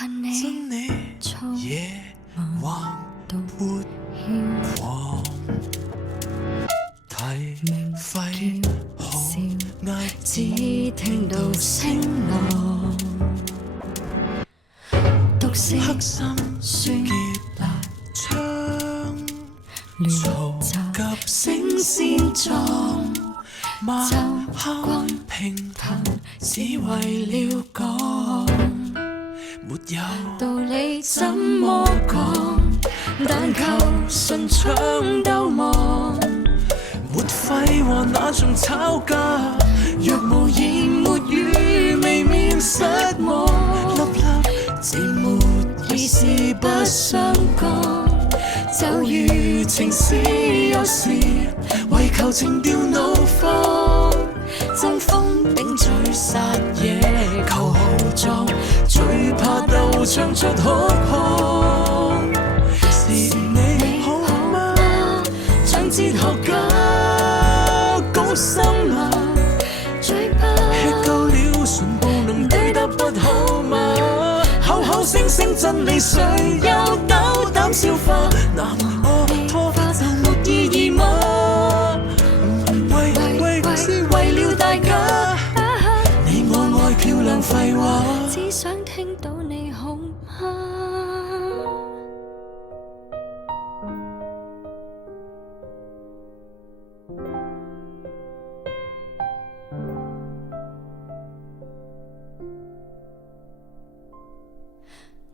盼你真你夜橫撥狂，提揮號嗌只聽到聲浪，獨是黑心雪結槍，亂嘈雜及聲線撞，馬就敲光平衡，只為了講，沒有道理怎麼講？但求順暢鬥忙，沒廢話那種吵架，若無言沒語，未免失望。粒粒自沒意思不相干，就如情詩有時為求情調怒放，爭鋒頂嘴殺野求豪壯，最怕鬥唱出哭腔。是你好嗎？像哲學家高深啊，嘴巴吃夠了唇部能對得不好嗎？口口聲聲真理誰又斗膽消化？男